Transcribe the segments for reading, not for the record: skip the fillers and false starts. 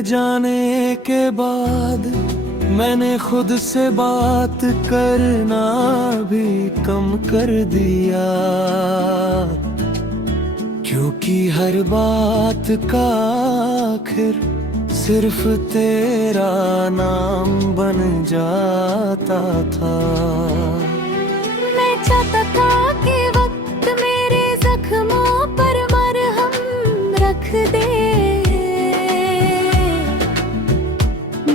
तेरे जाने के बाद मैंने खुद से बात करना भी कम कर दिया, क्योंकि हर बात का आखिर सिर्फ तेरा नाम बन जाता था। मैं चाहता था कि वक्त मेरे जख्मों पर मरहम रख दे,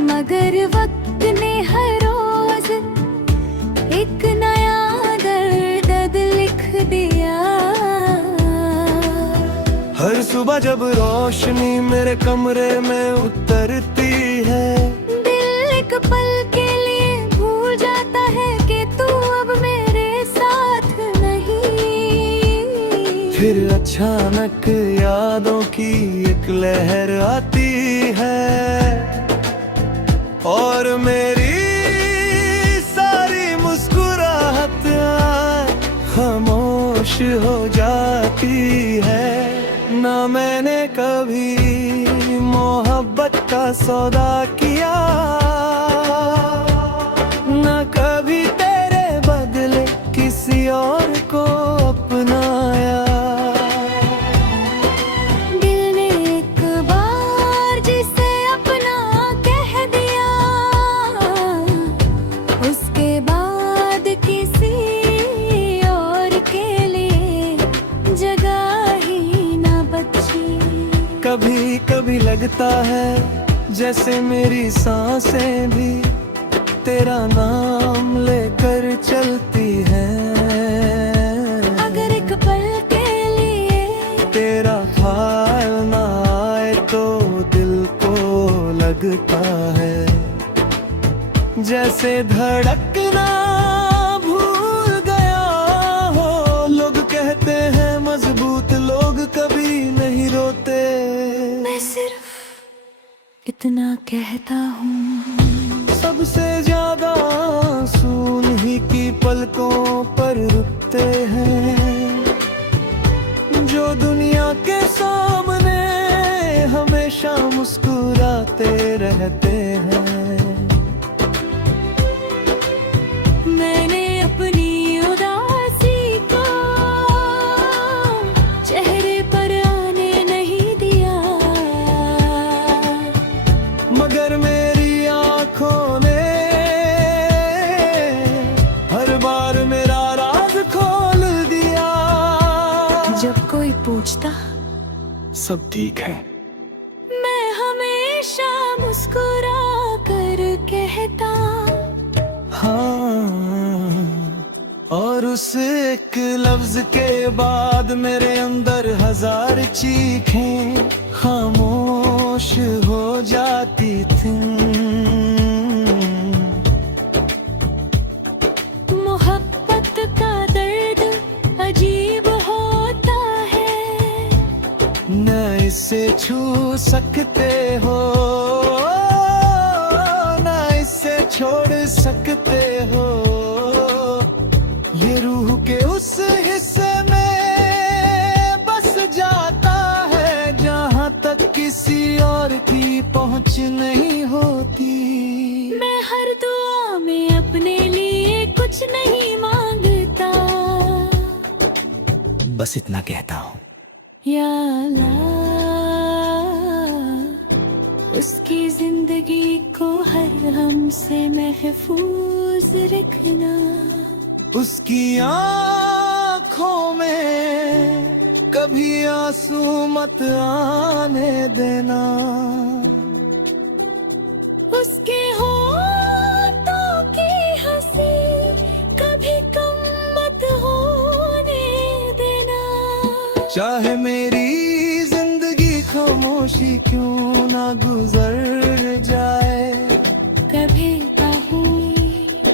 मगर वक्त ने हर रोज एक नया दर्द लिख दिया। हर सुबह जब रोशनी मेरे कमरे में उतरती है, दिल एक पल के लिए भूल जाता है कि तू अब मेरे साथ नहीं। फिर अचानक यादों की एक लहर आती है और मेरी सारी मुस्कुराहटें खामोश हो जाती है। ना मैंने कभी मोहब्बत का सौदा किया, ना कभी तेरे बदले किसी और को अपनाया। दिल ने एक बार जिसे अपना कह दिया, उसके बाद किसी और के लिए जगह ही ना बची। कभी कभी लगता है जैसे मेरी सांसें भी तेरा नाम लेकर चलती हैं। अगर एक पल के लिए तेरा ख्याल ना आए तो दिल को लगता है जैसे धड़कना भूल गया हो। लोग कहते हैं मजबूत लोग कभी नहीं रोते, मैं सिर्फ इतना कहता हूँ, सबसे ज्यादा आंसू उन्हीं की पलकों पर रुकते हैं जो दुनिया के सामने हमेशा मुस्कुराते रहते हैं। मैंने अपनी उदासी को चेहरे पर आने नहीं दिया, मगर मेरी आंखों ने हर बार मेरा राज खोल दिया। जब कोई पूछता सब ठीक है, मैं हमेशा मुस्कुरा कर कहता हाँ। और उस एक लफ्ज के बाद मेरे अंदर हजार चीखें खामोश हो जाती थीं। मोहब्बत का दर्द अजीब होता है, न इसे छू सकते हो न इसे छोड़ सकते हो। ये रूह के उस हिस्से में बस जाता है जहाँ तक किसी और की पहुँच नहीं होती। मैं हर दुआ में अपने लिए कुछ नहीं मांगता, बस इतना कहता हूँ, या अल्लाह उसकी जिंदगी को हर हमसे महफूज रखना। उसकी आँखों में कभी आंसू मत आने देना, उसके होठों की हंसी कभी कम मत होने देना। चाहे मेरी जिंदगी खामोशी क्यों ना गुजर जाए, कभी कहूँ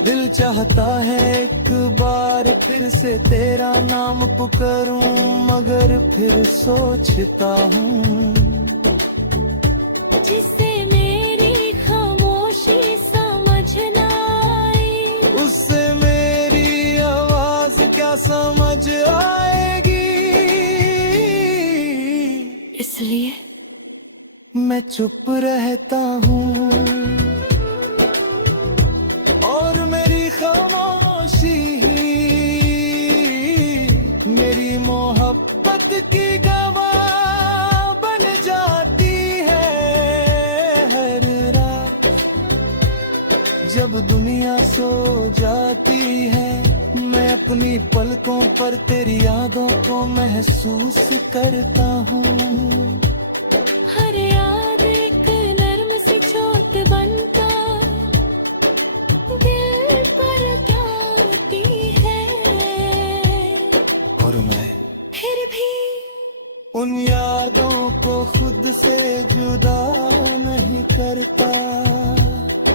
दिल चाहता है एक बार फिर से तेरा नाम पुकारूं, मगर फिर सोचता हूँ जिसे मेरी खामोशी समझ ना आई, उससे मेरी आवाज क्या समझ आएगी। इसलिए मैं चुप रहता हूँ और मेरी खामोशी ही मेरी मोहब्बत की गवाह बन जाती है। हर रात जब दुनिया सो जाती है, मैं अपनी पलकों पर तेरी यादों को महसूस करता हूँ। हर याद एक नर्म सी चोट बनता दिल पर जाती है, और मैं फिर भी उन यादों को खुद से जुदा नहीं करता,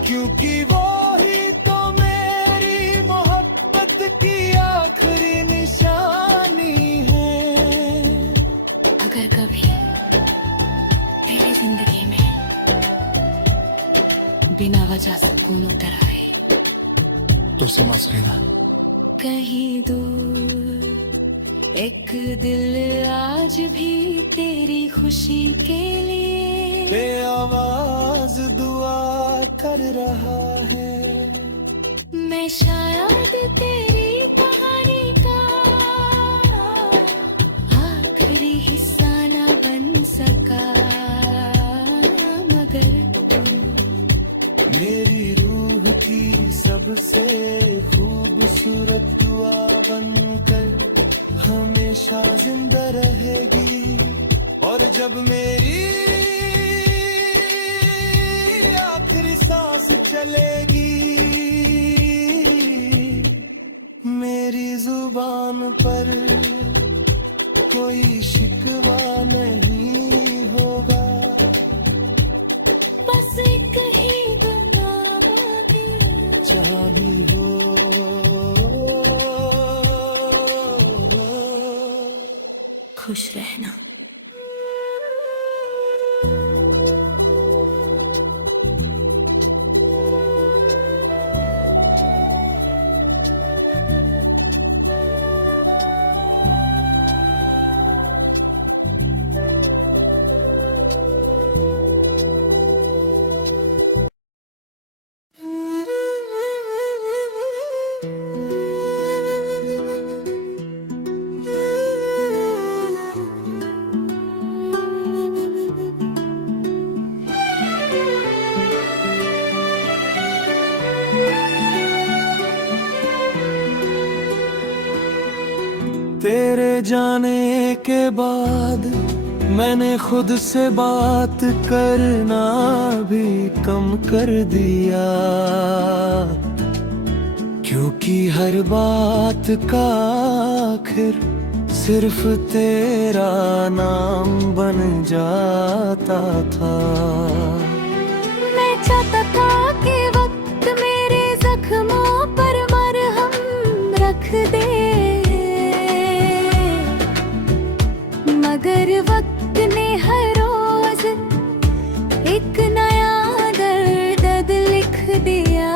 क्योंकि वो ही तो मेरी मोहब्बत की आखिरी निशानी है। अगर कभी तेरी जिंदगी में बिना वजह सुकून उतर आए तो समझ लेना कहीं दूर एक दिल आज भी तेरी खुशी के लिए बेआवाज दुआ कर रहा है। मैं शायद तेरी कहानी का आखिरी हिस्सा ना बन सका, मगर तू मेरी रूह की सबसे खूबसूरत दुआ बनकर हमेशा जिंदा रहेगी। और जब मेरी आखिरी सांस चलेगी, मेरी जुबान पर कोई शिकवा नहीं होगा। बस एक ही दुआ जहाँ भी हो खुश रहना। तेरे जाने के बाद मैंने खुद से बात करना भी कम कर दिया, क्योंकि हर बात का आखिर सिर्फ तेरा नाम बन जाता था। मैं चाहता था कि वक्त मेरे जख्मों पर मरहम रख दे, मगर वक्त ने हर रोज एक नया दर्द लिख दिया।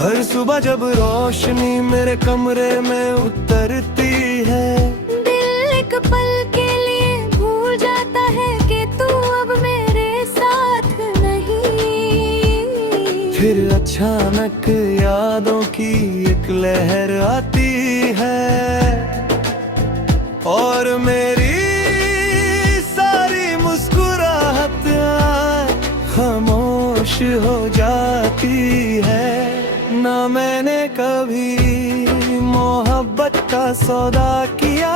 हर सुबह जब रोशनी मेरे कमरे में उतरती है, दिल एक पल के लिए भूल जाता है कि तू अब मेरे साथ नहीं। फिर अचानक यादों की एक लहर आती है और मेरी सारी मुस्कुराहट खामोश हो जाती है। ना मैंने कभी मोहब्बत का सौदा किया,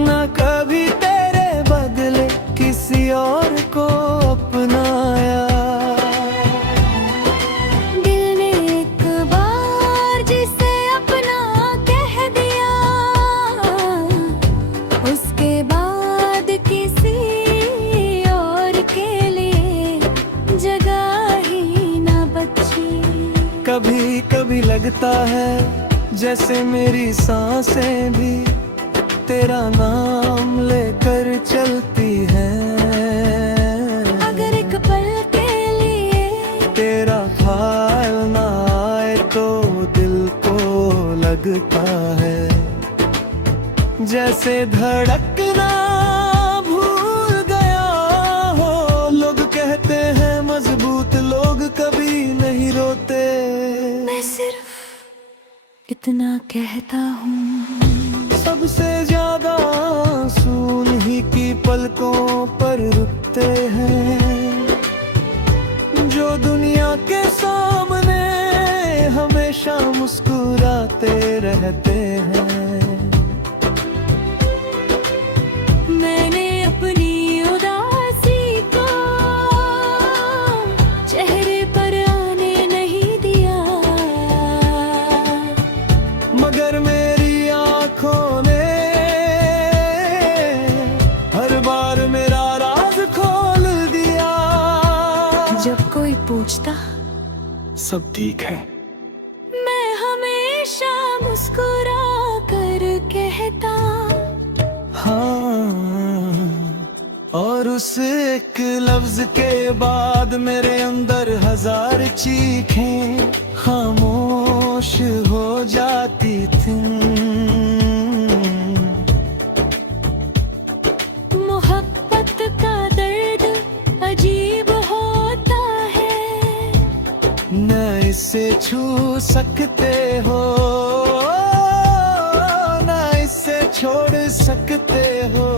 ना कभी तेरे बदले किसी और को अपनाया। दिल ने एक बार जिसे अपना कह दिया, उसके बाद किसी और के लिए जगह ही ना बची। कभी कभी लगता है जैसे मेरी सांसें भी तेरा नाम लेकर चलती हैं। अगर एक पल के लिए तेरा ख्याल ना आए तो दिल को लगता है जैसे धड़कना रोते। मैं सिर्फ इतना कहता हूँ, सबसे ज्यादा आंसू उन्हीं की पलकों पर रुकते हैं, जो दुनिया के सामने हमेशा मुस्कुराते रहते हैं। मैंने अपनी उदासी को चेहरे पर आने नहीं दिया, मगर मेरी आंखों ने हर बार मेरा राज खोल दिया। जब कोई पूछता सब ठीक है, मैं हमेशा मुस्कुरा कर कहता हाँ। और उस एक लफ्ज के बाद मेरे अंदर हजार चीखें खामोश हो जाती थीं। मोहब्बत का दर्द अजीब होता है, न इसे छू सकते हो, न इसे छोड़ सकते हो।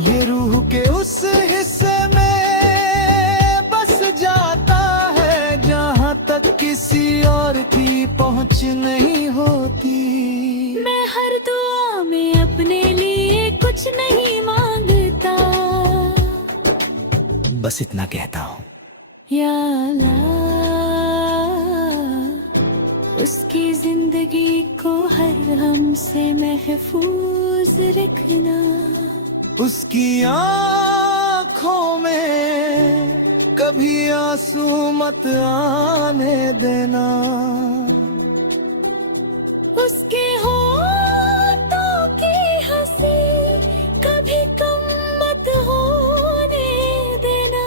ये रूह के उस हिस्से में बस जाता है जहाँ तक किसी और की पहुँच नहीं होती। मैं हर दुआ में अपने लिए कुछ नहीं मांगता, बस इतना कहता हूँ, या अल्लाह उसकी जिंदगी को हर हमसे महफूज रखना। उसकी आँखों में कभी आंसू मत आने देना, उसके होठों की हंसी कभी कम मत होने देना।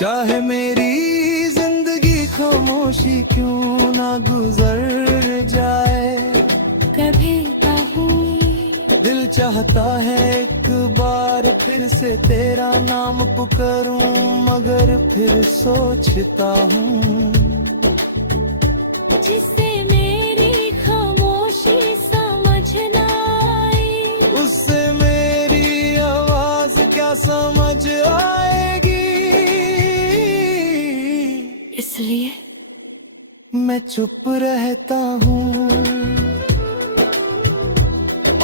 चाहे मेरी जिंदगी खामोशी क्यों ना गुजर जाए, कभी कहूँ दिल चाहता है एक बार फिर से तेरा नाम पुकारूं, मगर फिर सोचता हूँ जिससे मेरी खामोशी समझ ना आई, उससे मेरी आवाज क्या समझ आएगी। इसलिए मैं चुप रहता हूँ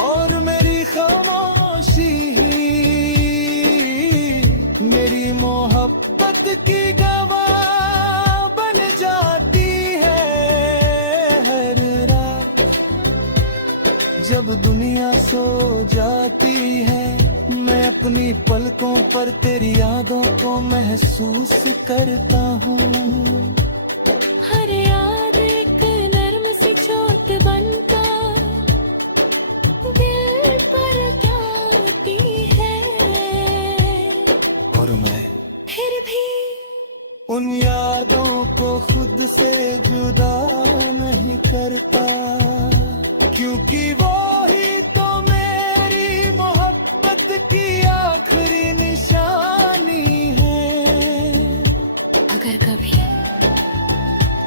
और मेरी खामोशी मेरी मोहब्बत की गवाह बन जाती है। हर रात जब दुनिया सो जाती है, मैं अपनी पलकों पर तेरी यादों को महसूस करता हूँ। हर याद एक नर्म सी चोट बनकर दिल पर जाती है, और मैं फिर भी उन यादों को खुद से जुदा नहीं करता, क्योंकि वो ही तो मेरी मोहब्बत की आखिरी निशानी है। अगर कभी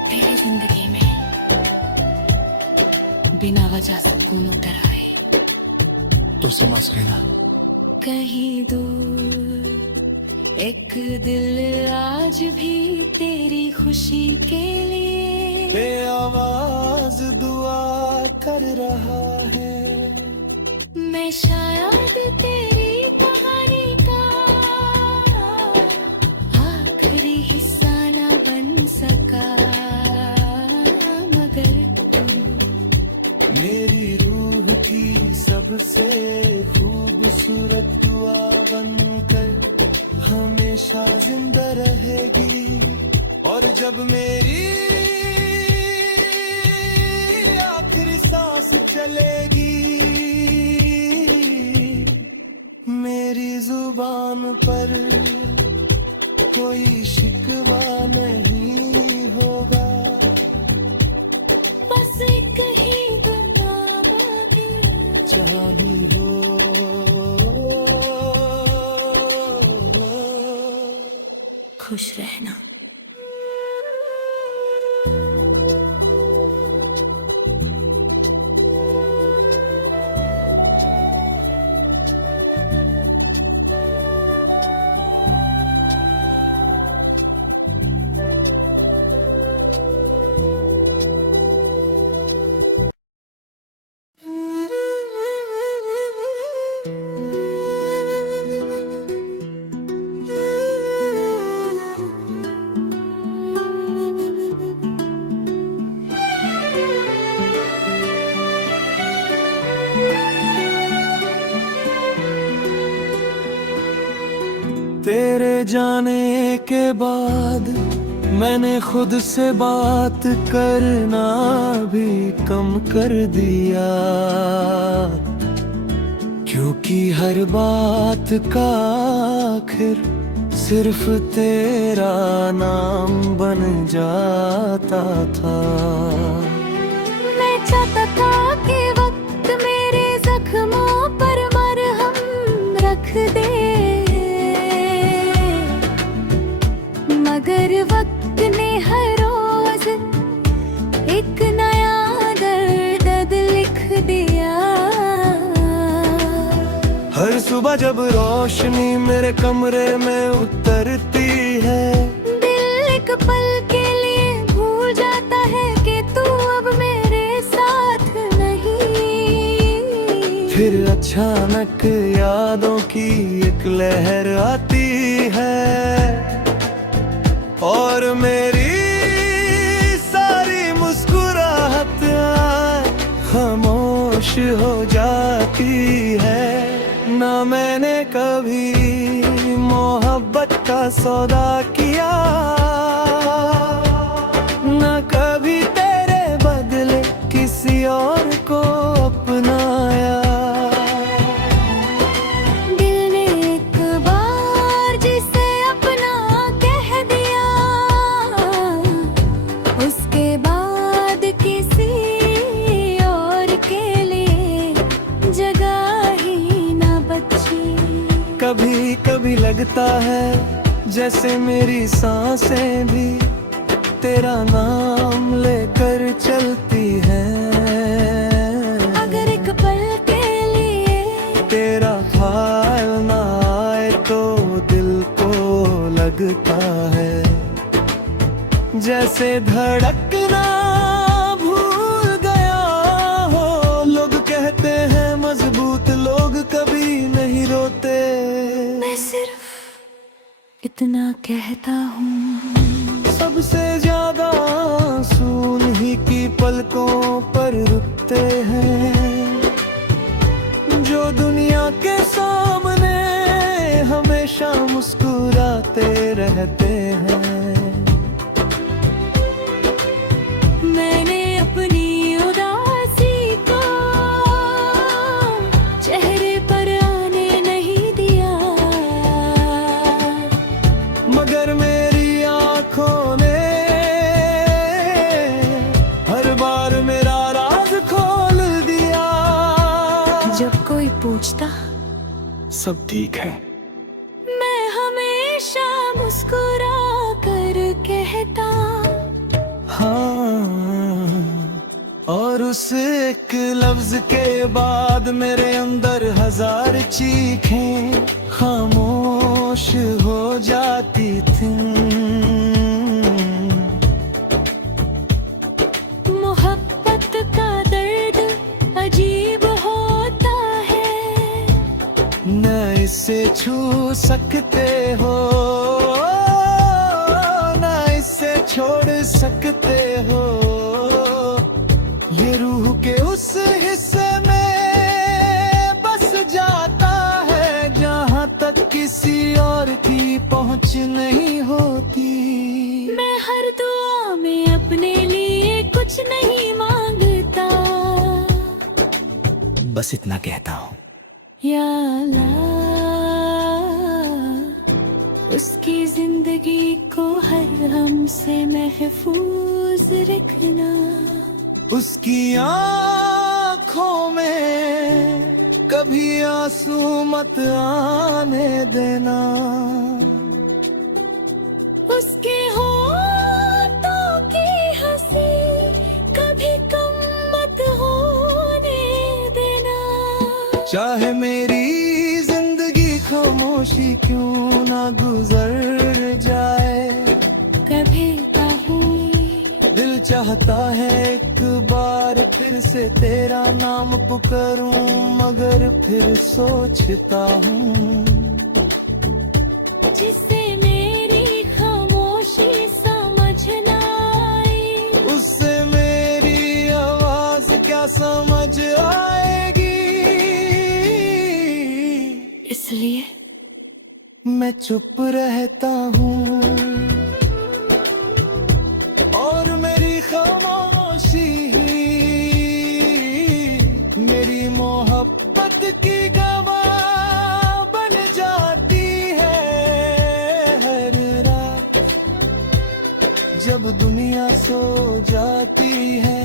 तेरी जिंदगी में बिना वजह सुकून उतर आए, तो समझ लेना कहीं दूर एक दिल आज भी तेरी खुशी के लिए बेआवाज दुआ कर रहा है। मैं शायद तेरी कहानी का आखिरी हिस्सा ना बन सका, मगर तू मेरी रूह की सबसे खूबसूरत दुआ बनकर हमेशा जिंदा रहेगी। और जब मेरी आखिरी सांस चलेगी, मेरी जुबान पर कोई शिकवा नहीं होगा। बस एक ही बना जहाँ भी हो खुश रहना। जाने के बाद मैंने खुद से बात करना भी कम कर दिया, क्योंकि हर बात का आखिर सिर्फ तेरा नाम बन जाता था। मैं चाहता था कि वक्त मेरे जख्मों पर मरहम रख दे, मगर वक्त ने हर रोज एक नया दर्द लिख दिया। हर सुबह जब रोशनी मेरे कमरे में उतरती है, दिल एक पल के लिए भूल जाता है कि तू अब मेरे साथ नहीं। फिर अचानक यादों की एक लहर आती है और मेरी सारी मुस्कुराहट खामोश हो जाती है। ना मैंने कभी मोहब्बत का सौदा किया, ना कभी तेरे बदले किसी और को अपनाया। दिल ने एक बार जिसे अपना कह दिया, उसके बाद किसी और के लिए जगह ही ना बची। कभी कभी लगता है जैसे मेरी सांसें भी तेरा नाम लेकर चलती हैं। अगर एक पल के लिए तेरा ख्याल ना आए तो दिल को लगता है जैसे धड़कना भूल गया हो। लोग कहते हैं मजबूत लोग कभी नहीं रोते, मैं सिर्फ इतना कहता हूँ, सबसे ज्यादा आंसू उन्हीं की पलकों पर रुकते हैं जो दुनिया के सामने हमेशा मुस्कुराते रहते हैं। मैंने अपनी उदासी को चेहरे पर आने नहीं दिया, मगर मेरी आंखों ने हर बार मेरा राज खोल दिया। जब कोई पूछता सब ठीक है, मैं हमेशा मुस्कुरा कर कहता हाँ। और उस एक लफ्ज के बाद मेरे अंदर हजार चीखें खामोश हो जाती थीं। मोहब्बत का दर्द अजीब होता है, न इसे छू सकते हो न इसे छोड़ सकते हो। ये रूह के उस हिस्से में बस जाता है जहाँ तक किसी और की पहुँच नहीं होती। मैं हर दुआ में अपने लिए कुछ नहीं मांगता, बस इतना कहता हूँ, या अल्लाह उसकी जिंदगी को हर हमसे महफूज रखना। उसकी आँखों में कभी आंसू मत आने देना, उसके होठों की हंसी कभी कम मत होने देना। चाहे मेरी जिंदगी खामोशी क्यों ना गुजर जाए, कभी कहूँ दिल चाहता है एक बार फिर से तेरा नाम पुकारूं, मगर फिर सोचता हूँ जिससे मेरी खामोशी समझ ना आई, उससे मेरी आवाज क्या समझ आएगी। इसलिए मैं चुप रहता हूँ और मेरी खामोशी मेरी मोहब्बत की गवाह बन जाती है। हर रात जब दुनिया सो जाती है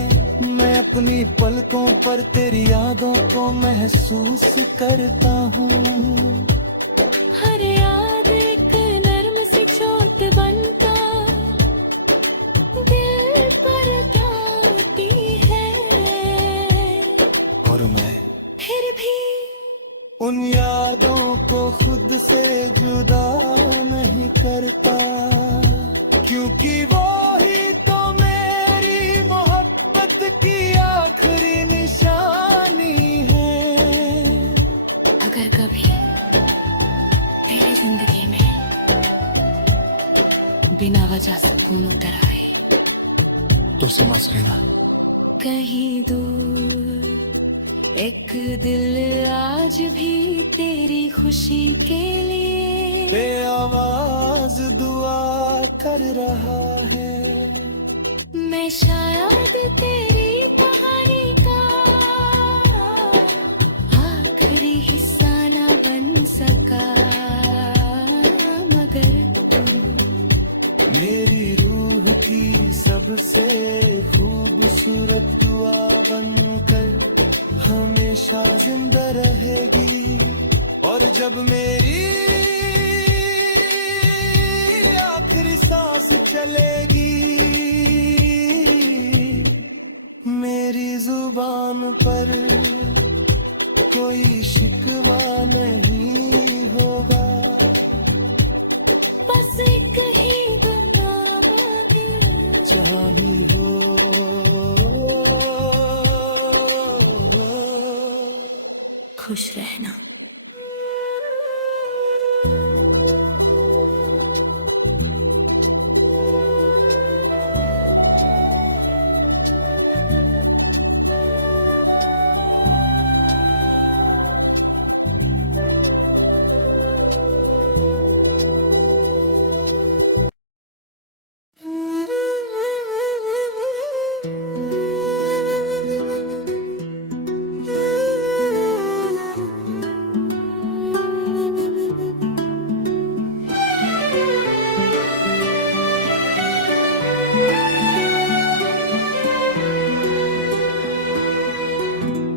मैं अपनी पलकों पर तेरी यादों को महसूस करता हूँ। हर याद एक नर्म सी चोट बनता दिल पर जाती है और मैं फिर भी उन यादों को खुद से जुदा नहीं करता, क्योंकि वो ही तो मेरी मोहब्बत की आखिरी निशानी है। अगर कभी तेरी जिंदगी में बिना वजह सुकून उतर आए तो समझ लेना कहीं दूर एक दिल आज भी तेरी खुशी के लिए बेआवाज दुआ कर रहा है। मैं शायद तेरी कहानी का आखिरी हिस्सा ना बन सका, मगर तू मेरी रूह की सबसे खूबसूरत दुआ बनकर हमेशा जिंदा रहेगी। और जब मेरी आखिरी सांस चलेगी मेरी जुबान पर कोई शिकवा नहीं होगा। बस एक ही बना बाकी जहाँ भी हो खुश रहना।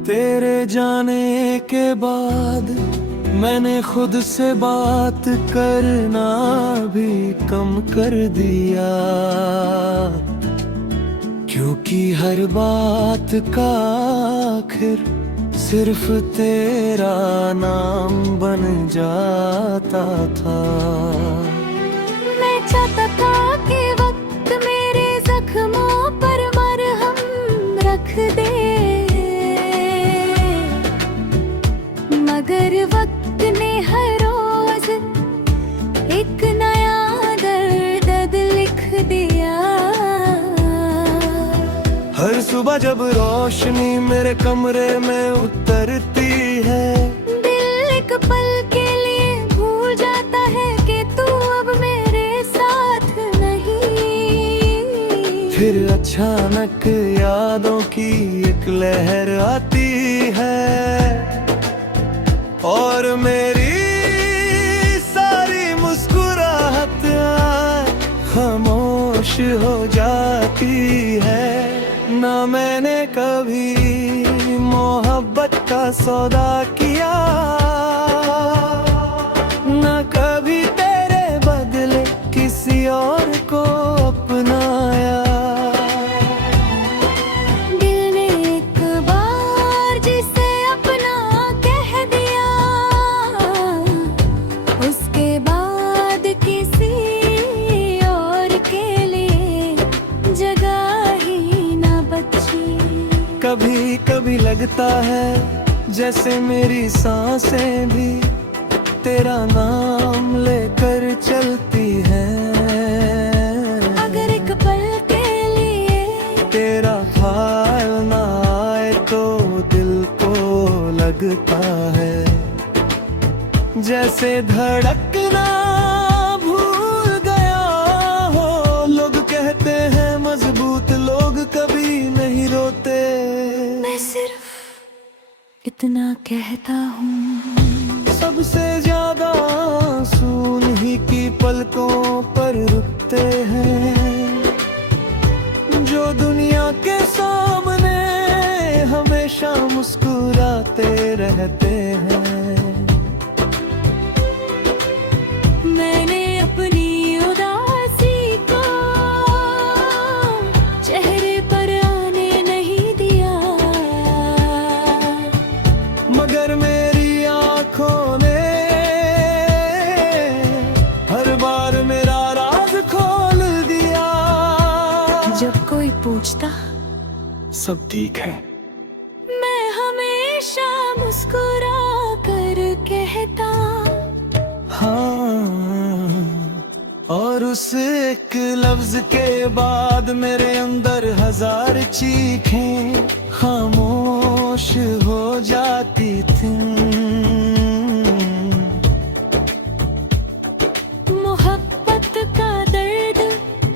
तेरे जाने के बाद मैंने खुद से बात करना भी कम कर दिया, क्योंकि हर बात का आखिर सिर्फ तेरा नाम बन जाता था। मैं चाहता था कि वक्त मेरे जख्मों पर मरहम रख दे, मगर वक्त ने हर रोज एक नया दर्द लिख दिया। हर सुबह जब रोशनी मेरे कमरे में उतरती है दिल एक पल के लिए भूल जाता है कि तू अब मेरे साथ नहीं। फिर अचानक यादों की एक लहर आती है और मेरी सारी मुस्कुराहट खामोश हो जाती है। ना मैंने कभी मोहब्बत का सौदा किया, ना कभी तेरे बदले किसी और को अपनाया। दिल ने एक बार जिसे अपना कह दिया, उसके बाद किसी और के लिए जगह ही ना बची। कभी कभी लगता है जैसे मेरी सांसें भी तेरा नाम लेकर चलती हैं। अगर एक पल के लिए तेरा ख्याल ना आए तो दिल को लगता है जैसे धड़कना कभी नहीं रोते। मैं सिर्फ इतना कहता हूँ, सबसे ज्यादा आंसू उन्हीं की पलकों पर रुकते हैं, जो दुनिया के सामने हमेशा मुस्कुराते रहते हैं। मैंने अपनी उदासी को चेहरे पर आने नहीं दिया, मगर मेरी आंखों ने हर बार मेरा राज खोल दिया। जब कोई पूछता सब ठीक है, मैं हमेशा मुस्कुरा कर कहता हाँ। और उस एक लफ्ज के बाद मेरे अंदर हजार चीखें खामोश हो जाती थीं। मोहब्बत का दर्द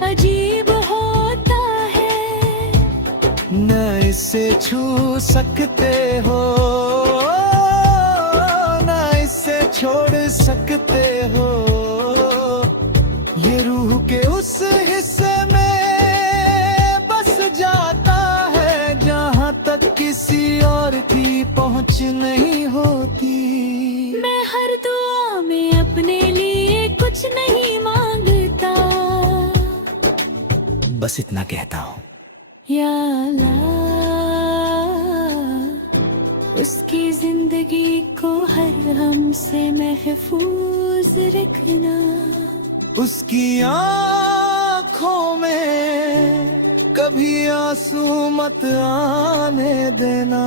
अजीब होता है, न इसे छू सकते हो, न इसे छोड़ सकते हो। ये रूह के उस हिस्से में बस जाता है जहाँ तक किसी और की पहुँच नहीं होती। मैं हर दुआ में अपने लिए कुछ नहीं मांगता, बस इतना कहता हूँ, या अल्लाह उसकी जिंदगी को हर हमसे महफूज रखना। उसकी आँखों में कभी आंसू मत आने देना,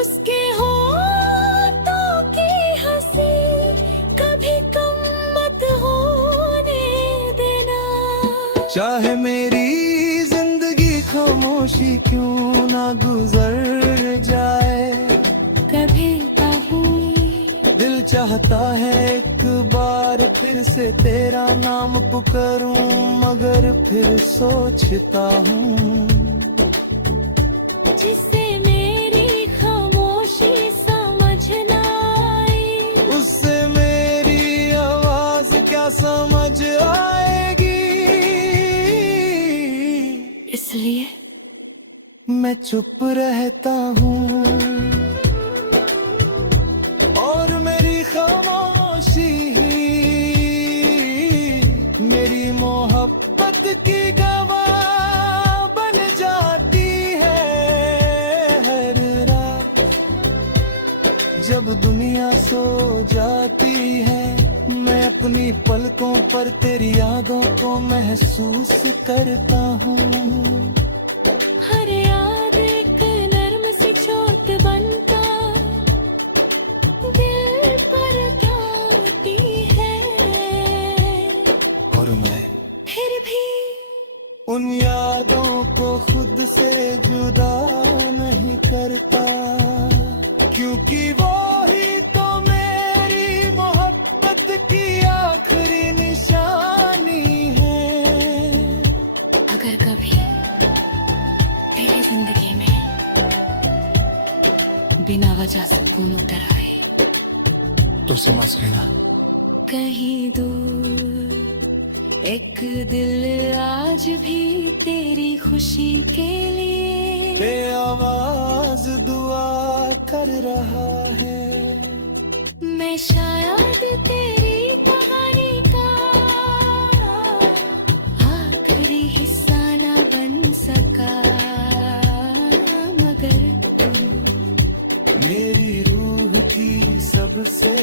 उसके होठों की हंसी कभी कम मत होने देना। चाहे मेरी जिंदगी खामोशी क्यों ना गुजर जाए, कभी कहूँ दिल चाहता है एक बार फिर से तेरा नाम पुकारूं, मगर फिर सोचता हूँ जिसे मेरी खामोशी समझ ना आई, उससे मेरी आवाज क्या समझ आएगी। इसलिए मैं चुप रहता हूँ और मेरी खामोशी मेरी मोहब्बत की गवाह बन जाती है। हर रात जब दुनिया सो जाती है, मैं अपनी पलकों पर तेरी यादों को महसूस करता हूँ। हर याद एक नर्म सी चोट बनता दिल पर जाती है, और मैं फिर भी उन यादों को खुद से जुदा नहीं करता, क्योंकि वो ही तो मेरी मोहब्बत की आखिरी निशानी है। अगर कभी तेरी जिंदगी में बिना वजह सुकून उतर आए, तो समझ लेना कहीं दूर एक दिल आज भी तेरी खुशी के लिए बेआवाज दुआ कर रहा है। मैं शायद तेरी कहानी का आखिरी हिस्सा ना बन सका, मगर तू मेरी रूह की सबसे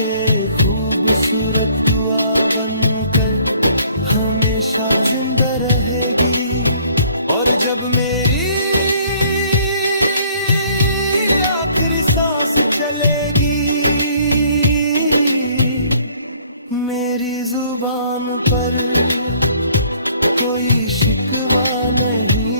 खूबसूरत दुआ बनकर हमेशा जिंदा रहेगी। और जब मेरी आखिरी सांस चलेगी, मेरी जुबान पर कोई शिकवा नहीं